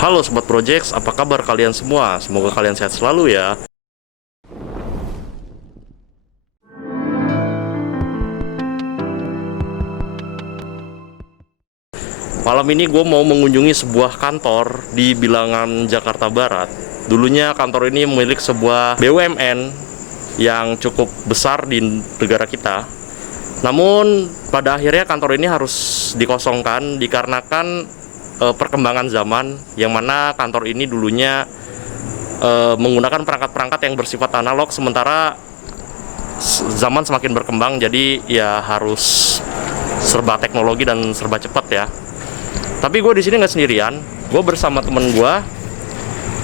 Halo Sobat Projects, apa kabar kalian semua? Semoga kalian sehat selalu ya. Malam ini gue mau mengunjungi sebuah kantor di Bilangan, Jakarta Barat. Dulunya kantor ini milik sebuah BUMN yang cukup besar di negara kita. Namun pada akhirnya kantor ini harus dikosongkan dikarenakan perkembangan zaman, yang mana kantor ini dulunya menggunakan perangkat-perangkat yang bersifat analog, sementara zaman semakin berkembang, jadi ya harus serba teknologi dan serba cepat ya. Tapi gue di sini nggak sendirian, gue bersama temen gue,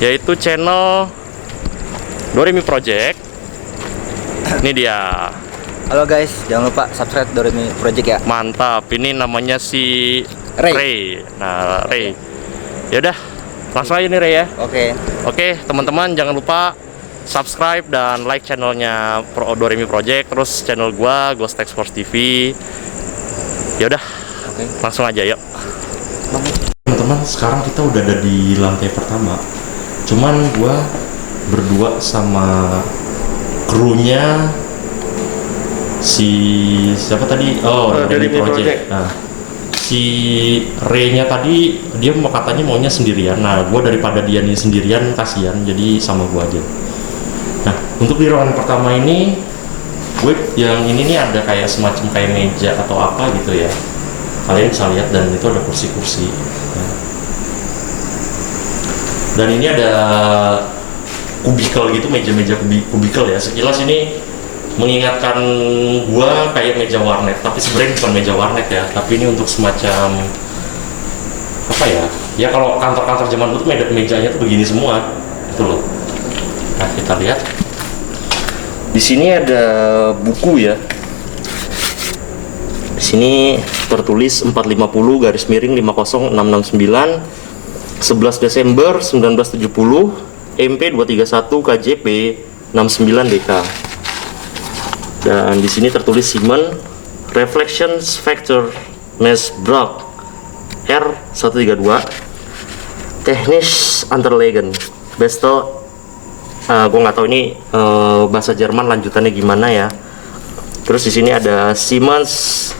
yaitu channel Doremi Project. Ini dia. Halo guys, jangan lupa subscribe Doremi Project ya. Mantap, ini namanya si Ray. Nah, Ray. Yaudah, langsung aja nih Ray ya. Oke, teman-teman jangan lupa subscribe dan like channelnya Doremi Project, terus channel gua Ghost Tech Sports TV. Yaudah, langsung aja yuk. Teman-teman, sekarang kita udah ada di lantai pertama. Cuman gua berdua sama krunya si siapa tadi? Doremi Project. Nah, si Ray-nya tadi dia mau katanya maunya sendirian. Nah, gue daripada dia nih sendirian kasihan, jadi sama gue aja. Nah, untuk di ruangan pertama ini, gue yang ini nih ada kayak semacam kayak meja atau apa gitu ya. Kalian bisa lihat, dan itu ada kursi-kursi. Nah. Dan ini ada kubikel gitu, meja-meja kubikel ya. Sekilas ini mengingatkan gua kayak meja warnet, tapi sebenarnya bukan meja warnet ya, tapi ini untuk semacam apa ya? Ya kalau kantor-kantor zaman dulu tuh mejanya tuh begini semua, itu loh. Nah, kita lihat. Di sini ada buku ya. Di sini tertulis 450-50669 11 Desember 1970 MP 231 KJP 69 DK. Dan di sini tertulis Siemens Reflections Factor Nesbrock R132 Technisch Unterlegen Bestel. Gue nggak tahu ini bahasa Jerman lanjutannya gimana ya. Terus di sini ada Siemens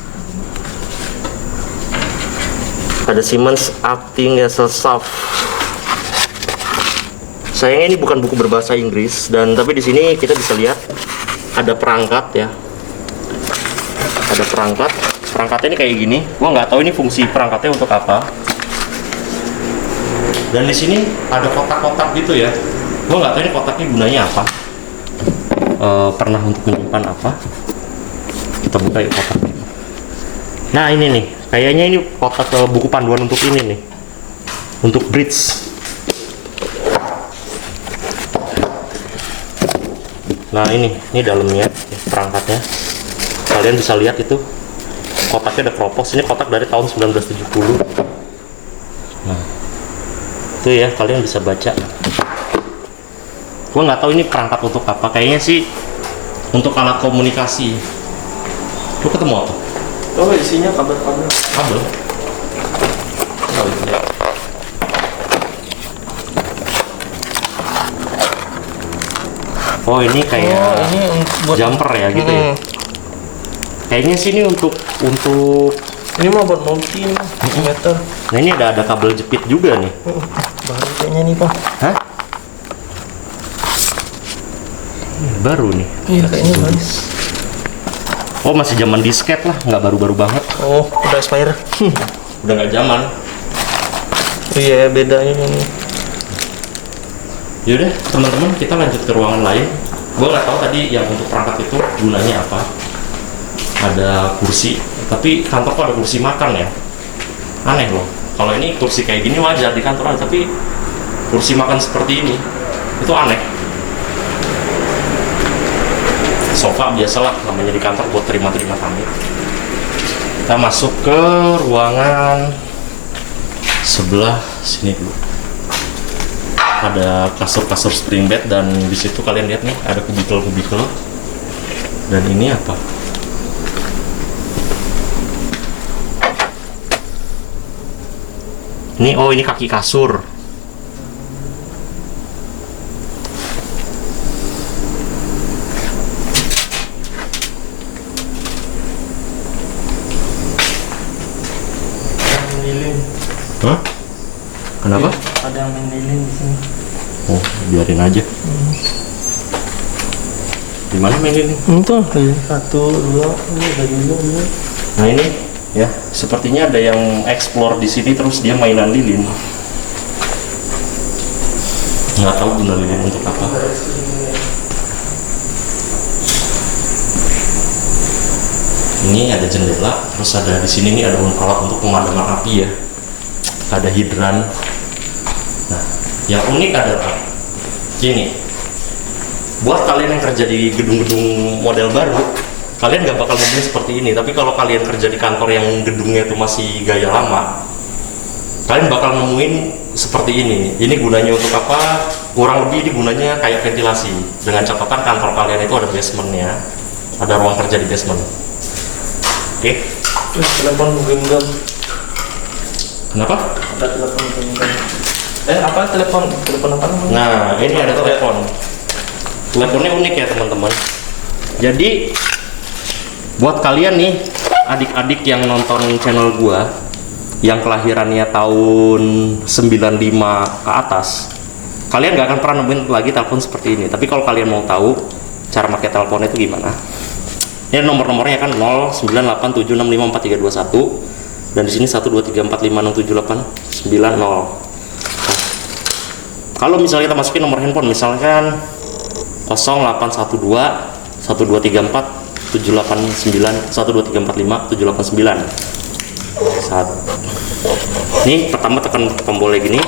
Acting Gesellschaft. Sayangnya ini bukan buku berbahasa Inggris, dan tapi di sini kita bisa lihat ada perangkat ya, ada perangkatnya ini kayak gini. Gua nggak tahu ini fungsi perangkatnya untuk apa. Dan di sini ada kotak-kotak gitu ya. Gua nggak tahu ini kotaknya gunanya apa. Pernah untuk menyimpan apa? Kita buka yuk kotaknya. Nah ini nih, kayaknya ini kotak buku panduan untuk ini nih, untuk bridge. Nah ini dalamnya perangkatnya, kalian bisa lihat itu kotaknya ada kropos. Ini kotak dari tahun 1970. Nah itu ya, kalian bisa baca. Gua nggak tahu ini perangkat untuk apa, kayaknya sih untuk alat komunikasi. Lu ketemu apa? Oh, isinya kabel. Kabel. Oh ini kayak ini buat jumper ya gitu ya. Kayaknya sih ini untuk ini mah buat multi meter. Nah ini ada kabel jepit juga nih. Baru kayaknya nih, Pak. Hah? Baru nih. Iya, kayaknya baru. Oh masih zaman disket lah, nggak baru-baru banget. Oh, udah expire. Udah nggak zaman. Iya, bedanya ini. Yaudah teman-teman, kita lanjut ke ruangan lain. Gue nggak tahu tadi yang untuk perangkat itu gunanya apa. Ada kursi, tapi kantor kok ada kursi makan ya? Aneh loh. Kalau ini kursi kayak gini wajar di kantor, tapi kursi makan seperti ini itu aneh. Sofa biasalah namanya di kantor buat terima-terima tamu. Kita masuk ke ruangan sebelah sini dulu. Ada kasur-kasur spring bed, dan di situ kalian lihat nih ada kubikel. Dan ini apa? Ini ini kaki kasur. Hah? Kenapa? Ada yang main lilin di sini. Oh, biarin aja. Di mana main lilin? Itu lilin 1, 2, ini ada dulu. Nah ini ya, sepertinya ada yang explore di sini terus dia mainan lilin. Nggak tahu guna lilin untuk apa. Ini ada jendela, terus ada di sini nih ada alat untuk pemadaman api ya. Ada hidran. Nah, yang unik adalah ini. Buat kalian yang kerja di gedung-gedung model baru, kalian nggak bakal nemuin seperti ini. Tapi kalau kalian kerja di kantor yang gedungnya itu masih gaya lama, kalian bakal nemuin seperti ini. Ini gunanya untuk apa? Kurang lebih ini gunanya kayak ventilasi. Dengan catatan kantor kalian itu ada basementnya, ada ruang kerja di basement. Oke. Telepon genggam. Kenapa? Ada telepon genggam. Apa telepon apa namanya? Nah, ini ada telepon. Teleponnya unik ya teman-teman. Jadi buat kalian nih adik-adik yang nonton channel gua yang kelahirannya tahun 95 ke atas, kalian gak akan pernah nemuin lagi telepon seperti ini. Tapi kalau kalian mau tahu cara pakai telepon itu gimana, ini nomor-nomornya kan 0987654321 dan di sini 12345678990. Nah, kalau misalnya kita masukin nomor handphone misalkan 0812 1234 789 12345 789. Nih pertama tekan tombol gini,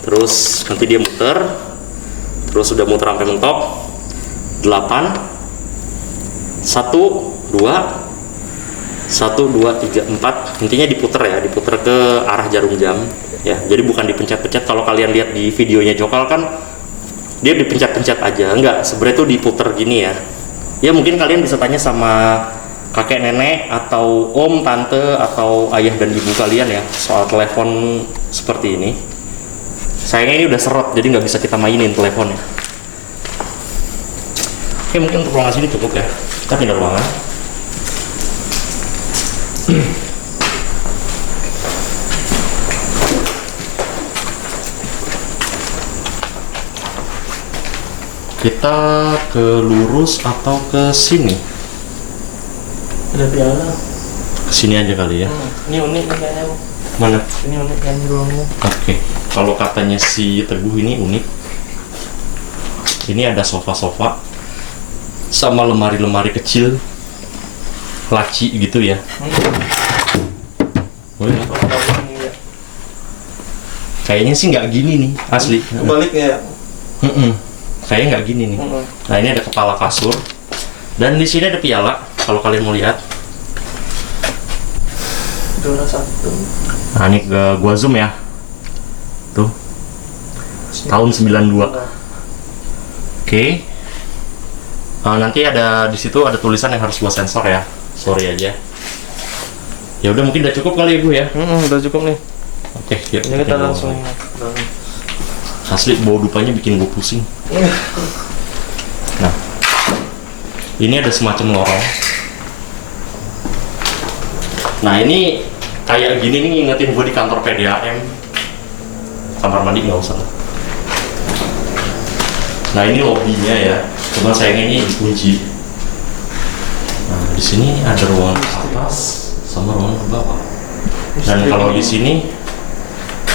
terus nanti dia muter, terus sudah muter sampai mentok 8 1 2 1 2 3 4. Intinya diputer ya, diputer ke arah jarum jam ya. Jadi bukan dipencet-pencet. Kalau kalian lihat di videonya Jokal kan dia dipencet-pencet aja, enggak, sebenarnya itu diputer gini ya. Ya mungkin kalian bisa tanya sama kakek nenek atau om, tante atau ayah dan ibu kalian ya soal telepon seperti ini. Sayangnya ini udah serot, jadi nggak bisa kita mainin teleponnya. Oke, mungkin untuk ruangan sini cukup ya. Kita pindah ruangan. Kita ke lurus atau ke sini? Ada piala. Ke sini aja kali ya. Ini unik nih kayaknya. Mana? Ini unik kan ruangnya. Oke. Kalau katanya si Teguh ini unik. Ini ada sofa-sofa sama lemari-lemari kecil, laci gitu ya. Oh, iya. Kayaknya sih nggak gini nih, asli. Kebalik ya. Kayaknya nggak gini nih. Nah ini ada kepala kasur dan di sini ada piala. Kalau kalian mau lihat. Juara 1. Nah ini gua zoom ya. Tuh. Tahun 92. Oke. Nanti ada di situ ada tulisan yang harus gua sensor ya. Sorry aja. Ya udah mungkin udah cukup kali ya Bu ya. Udah cukup nih. Oke, yuk. Ini kita langsung. Asli bau dupanya bikin gue pusing. Nah, ini ada semacam lorong. Nah ini kayak gini nih ngingetin gue di kantor PDAM. Kamar mandi nggak usah. Nah ini lobbynya ya, cuma sayangnya ini dikunci. Nah di sini ada ruangan ke atas sama ruangan ke bawah. Dan kalau di sini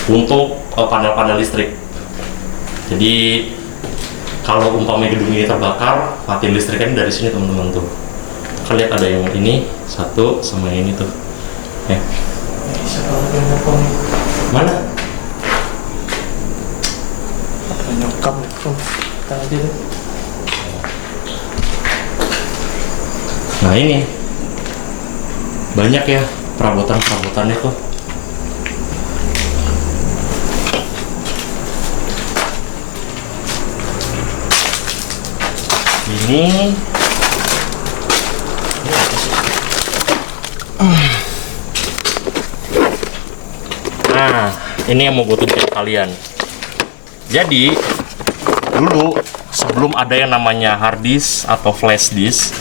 untuk panel-panel listrik. Jadi kalau umpamanya gedung ini terbakar, matiin listriknya dari sini teman-teman tuh. Kita lihat ada yang ini satu sama yang ini tuh. Ya. Mana? Nyokap tadi. Nah ini banyak ya perabotan-perabotannya tuh. Ini nah ini yang mau gue tunjukin ke kalian. Jadi dulu sebelum ada yang namanya hard disk atau flash disk,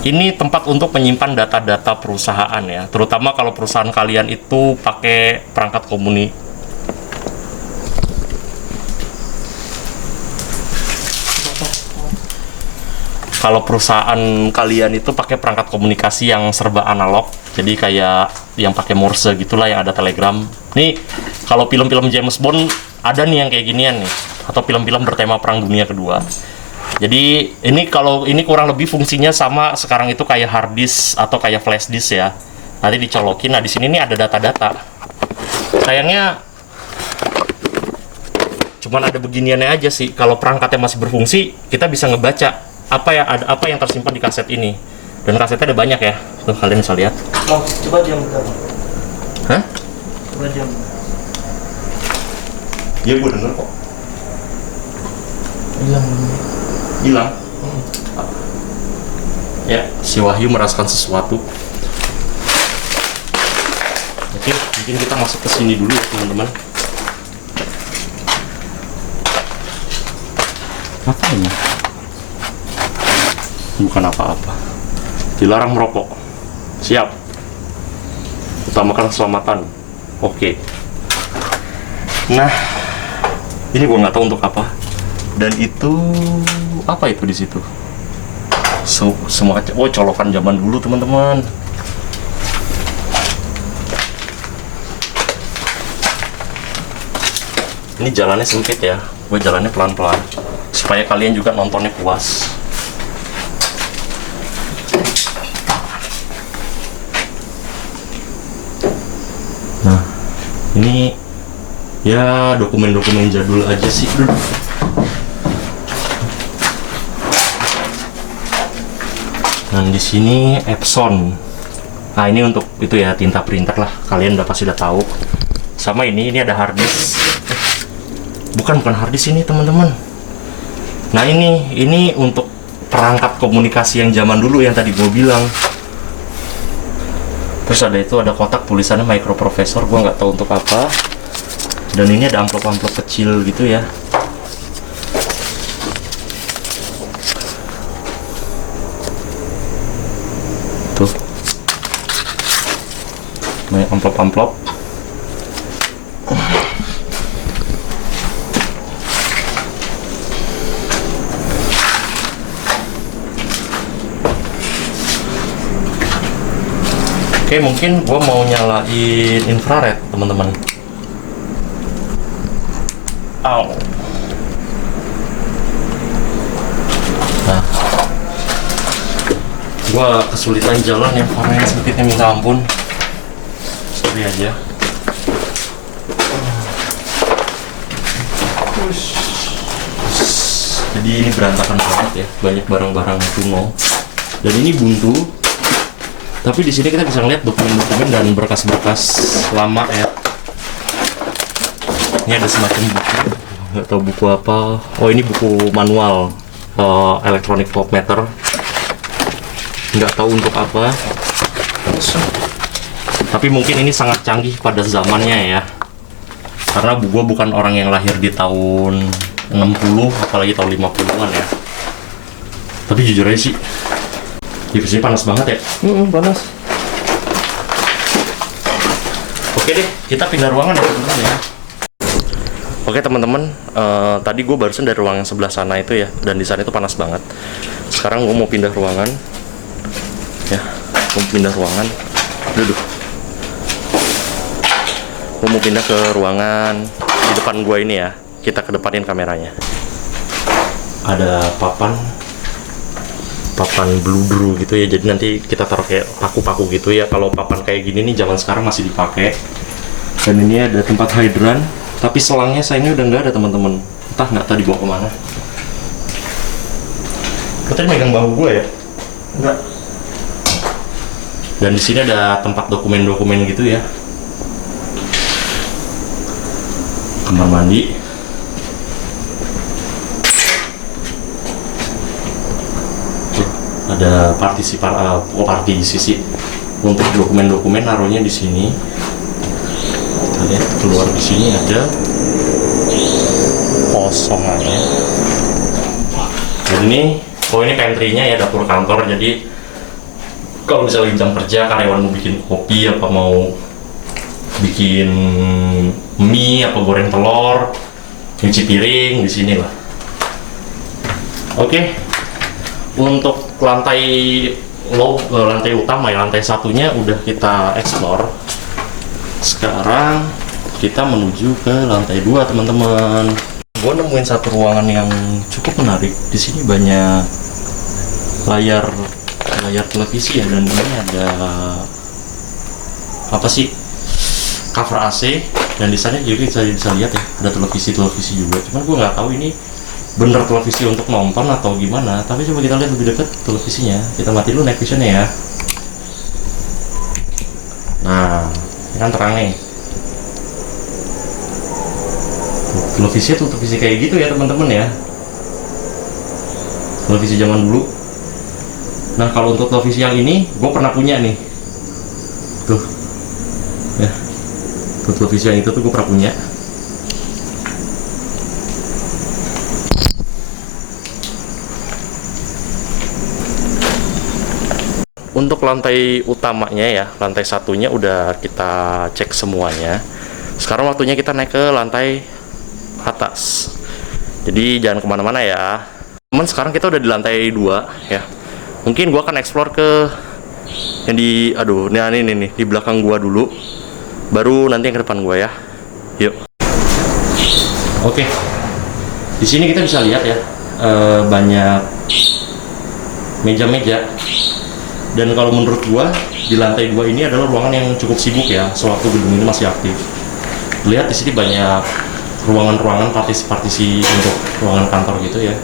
Ini tempat untuk menyimpan data-data perusahaan ya, terutama kalau perusahaan kalian itu pakai perangkat kalau perusahaan kalian itu pakai perangkat komunikasi yang serba analog, jadi kayak yang pakai Morse gitulah, yang ada telegram. Nih, kalau film-film James Bond ada nih yang kayak ginian nih, atau film-film bertema Perang Dunia Kedua. Jadi ini kalau ini kurang lebih fungsinya sama sekarang itu kayak hard disk atau kayak flash disk ya. Nanti dicolokin. Nah di sini nih ada data-data. Sayangnya cuman ada beginiannya aja sih. Kalau perangkatnya masih berfungsi, kita bisa ngebaca apa yang tersimpan di kaset ini. Dan kasetnya ada banyak ya. Tuh kalian bisa lihat. Oh, coba jam berapa? Hah? Coba jam. Iya, gue denger kok. Hilang. Ya, si Wahyu merasakan sesuatu. Oke, mungkin kita masuk ke sini dulu ya teman-teman. Apa ini? Bukan apa-apa. Dilarang merokok. Siap. Utamakan keselamatan. Oke. Nah, ini gua nggak tahu untuk apa. Dan itu apa itu di situ? Semua colokan zaman dulu teman-teman. Ini jalannya sempit ya, gue jalannya pelan-pelan supaya kalian juga nontonnya puas. Nah, ini ya dokumen-dokumen jadul aja sih. Dan di sini Epson. Nah ini untuk itu ya, tinta printer lah. Kalian pasti udah tahu. Sama ini ada hard disk. Bukan hard disk ini teman-teman. Nah ini untuk perangkat komunikasi yang zaman dulu yang tadi gue bilang. Terus ada kotak tulisannya microprocessor. Gue nggak tahu untuk apa. Dan ini ada amplop-amplop kecil gitu ya. Banyak amplop-amplop. Oke, mungkin gua mau nyalain infrared, teman-teman. Nah, gua kesulitan jalan ya, karena yang sempitnya minta ampun. Sorry aja. Jadi ini berantakan banget ya, banyak barang-barang kuno. Dan ini buntu. Tapi di sini kita bisa ngeliat dokumen-dokumen dan berkas-berkas lama ya. Ini ada semacam buku, nggak tahu buku apa. Oh ini buku manual electronic voltmeter. Nggak tahu untuk apa. Tapi mungkin ini sangat canggih pada zamannya ya. Karena gue bukan orang yang lahir di tahun 60, apalagi tahun 50-an ya. Tapi jujur aja sih, di sini panas banget ya. Panas. Oke deh, kita pindah ruangan ya teman-teman ya. Oke teman-teman, tadi gue barusan dari ruangan sebelah sana itu ya, dan di sana itu panas banget. Sekarang gue mau pindah ruangan. Ya, mau pindah ruangan. Duduk. Gue mau pindah ke ruangan di depan gue ini ya. Kita kedepanin kameranya. Ada papan bludru gitu ya, jadi nanti kita taruh kayak paku-paku gitu ya. Kalau papan kayak gini nih zaman sekarang masih dipakai. Dan ini ada tempat hidran, tapi selangnya sayangnya udah nggak ada teman-teman. Entah nggak tahu dibawa kemana. Lo tadi megang bahu gue ya? Enggak. Dan di sini ada tempat dokumen-dokumen gitu ya. Kamar mandi. Ada partisi untuk dokumen-dokumen naruhnya di sini. Kita lihat keluar di sini ada kosong aja. Dan ini pantry-nya ya, dapur kantor. Jadi kalau misalnya jam kerja karyawan mau bikin kopi apa mau bikin mie apa goreng telur, nyuci piring di sini lah. Oke. Untuk lantai utama ya, lantai satunya udah kita explore. Sekarang kita menuju ke lantai 2, teman-teman. Gue nemuin satu ruangan yang cukup menarik. Di sini banyak layar televisi ya, dan ini ada apa sih, cover AC, dan di sana juga bisa lihat ya ada televisi juga. Cuman gue nggak tahu ini bener televisi untuk nonton atau gimana, tapi coba kita lihat lebih dekat televisinya. Kita mati dulu night visionnya ya. Nah, ini kan terang nih. Televisi tuh televisi kayak gitu ya teman-teman ya, televisi zaman dulu. Nah, kalau untuk televisi yang ini gue pernah punya nih tuh ya, tuh televisi yang itu tuh gue pernah punya. Untuk lantai utamanya ya, lantai satunya udah kita cek semuanya. Sekarang waktunya kita naik ke lantai atas. Jadi jangan kemana-mana ya teman. Sekarang kita udah di lantai 2 ya. Mungkin gua akan explore ke yang di ini nih di belakang gua dulu, baru nanti yang ke depan gua ya. Yuk. Oke. Di sini kita bisa lihat ya, banyak meja-meja. Dan kalau menurut gua di lantai 2 ini adalah ruangan yang cukup sibuk ya sewaktu gedung ini masih aktif. Lihat di sini banyak ruangan-ruangan partisi untuk ruangan kantor gitu ya.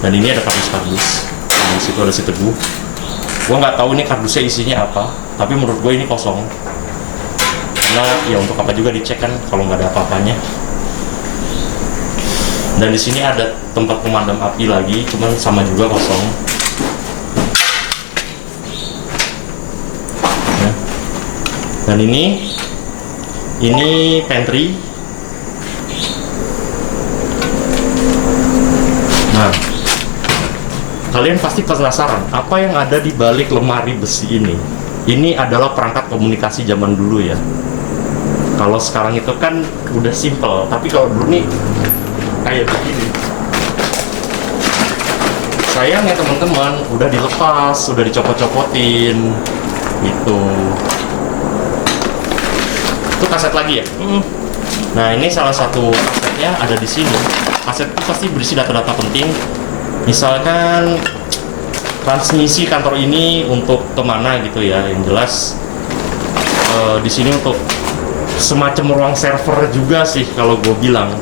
Dan ini ada kardus-kardus. Di situ ada si Teguh. Gua nggak tahu ini kardusnya isinya apa, tapi menurut gue ini kosong. Karena ya untuk apa juga dicek kan kalau nggak ada apa-apanya. Dan di sini ada tempat pemadam api lagi, cuman sama juga kosong. Ya. Dan ini pantry. Nah, kalian pasti penasaran apa yang ada di balik lemari besi ini. Ini adalah perangkat komunikasi zaman dulu ya. Kalau sekarang itu kan udah simple, tapi kalau dulu nih kayak begini. Sayang ya teman-teman, udah dilepas, udah dicopot-copotin gitu. Itu kaset lagi ya. Nah, ini salah satu kasetnya ada di sini. Kaset itu pasti berisi data-data penting. Misalkan transmisi kantor ini untuk kemana gitu ya. Yang jelas di sini untuk semacam ruang server juga sih kalau gue bilang.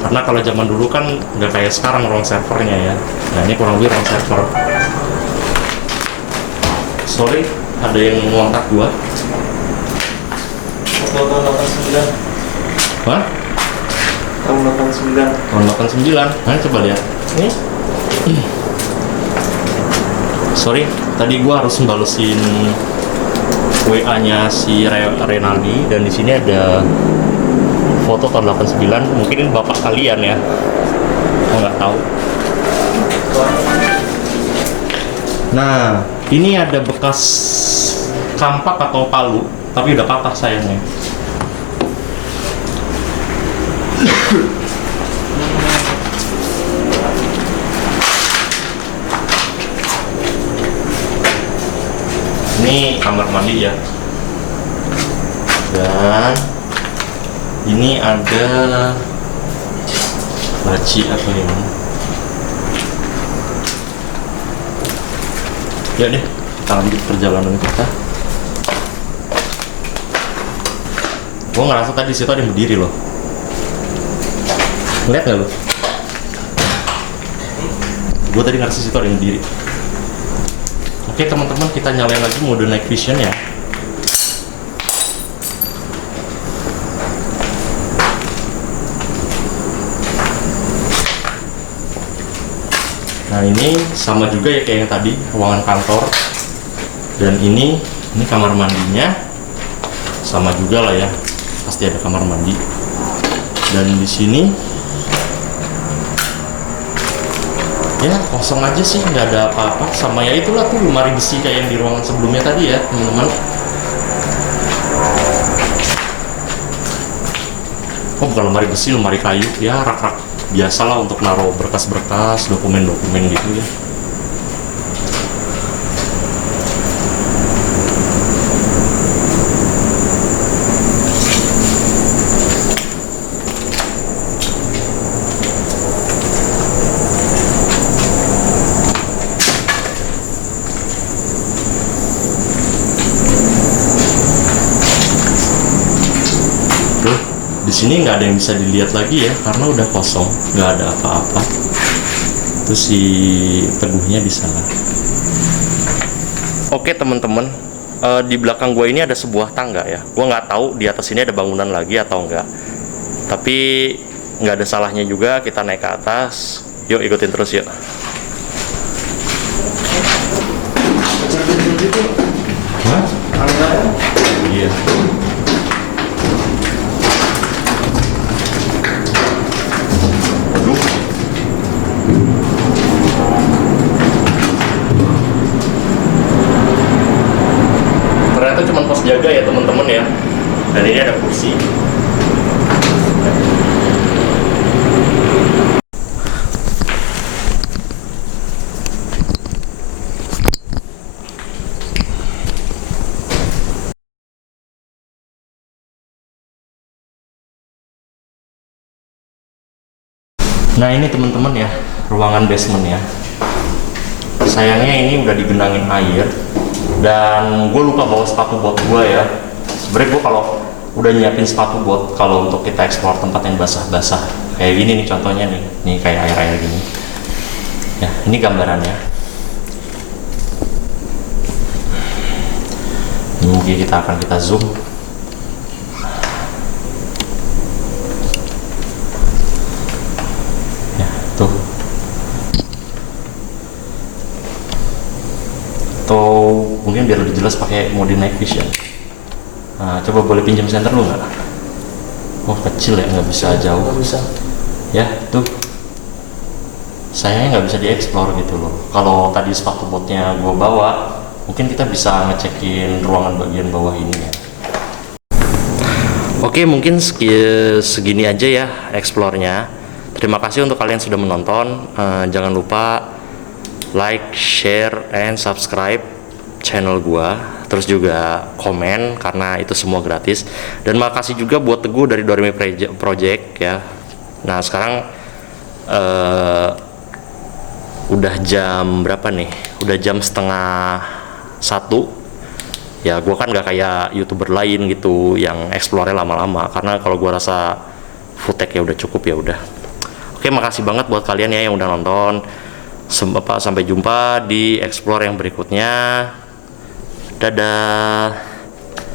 Karena kalau zaman dulu kan nggak kayak sekarang ruang servernya ya. Nah, ini kurang lebih ruang server. Sorry, ada yang ngontak gua. Tahun 89. Hah? Tahun 89. Tahun 89. Nah, coba lihat. Ini. Sorry, tadi gua harus membalesin WA-nya si Renaldi, dan di sini ada foto tahun 89. Mungkin ini bapak kalian ya. Gua nggak tahu. Nah, ini ada bekas kampak atau palu, tapi udah patah sayangnya. Ini kamar mandi ya. Dan ini ada laci apa ini? Ya deh, kita lanjut perjalanan kita. Gue ngerasa tadi situ ada yang berdiri loh. Ngeliat nggak lo? Gue tadi ngerasa situ ada yang berdiri. Oke teman-teman, kita nyalain lagi mode night vision ya. Nah, ini sama juga ya kayak yang tadi, ruangan kantor. Dan ini kamar mandinya. Sama juga lah ya, pasti ada kamar mandi. Dan di sini Ya kosong aja sih, nggak ada apa-apa. Sama ya itulah tuh lemari besi kayak yang di ruangan sebelumnya tadi ya teman-teman. Oh bukan lemari besi, lemari kayu ya, rak-rak biasalah untuk naruh berkas-berkas, dokumen-dokumen gitu ya. Di sini nggak ada yang bisa dilihat lagi ya karena udah kosong, nggak ada apa-apa. Itu si teguhnya di sana. Oke teman-teman, di belakang gua ini ada sebuah tangga ya. Gua nggak tahu di atas ini ada bangunan lagi atau enggak. Tapi nggak ada salahnya juga kita naik ke atas. Yuk ikutin terus yuk. Hah? Iya. Ternyata cuma pos jaga ya teman-teman ya. Dan ini ada kursi. Nah ini teman-teman ya, ruangan basement ya. Sayangnya ini udah digenangin air dan gue lupa bawa sepatu bot gue ya. Sebenarnya gue kalau udah nyiapin sepatu bot kalau untuk kita explore tempat yang basah-basah kayak gini nih contohnya nih kayak air-air gini. Ya ini gambarannya. Ini mungkin kita zoom. Ya tuh. Atau mungkin biar lebih jelas pakai mode night vision. Nah, coba boleh pinjam senter lu nggak? Oh kecil ya, nggak bisa jauh. Nggak bisa. Ya tuh, sayangnya nggak bisa dieksplor gitu loh. Kalau tadi sepatu botnya gua bawa, mungkin kita bisa ngecekin ruangan bagian bawah ini ya. Oke, mungkin segini aja ya eksplornya. Terima kasih untuk kalian sudah menonton. Jangan lupa like, share, and subscribe channel gua, terus juga komen karena itu semua gratis. Dan makasih juga buat Teguh dari Doremi Project ya. Nah sekarang udah jam berapa nih? Udah jam 12:30. Ya gua kan nggak kayak YouTuber lain gitu yang explore lama-lama. Karena kalau gua rasa footage ya udah cukup ya udah. Oke, makasih banget buat kalian ya yang udah nonton. Sampai jumpa di explore yang berikutnya. Dadah.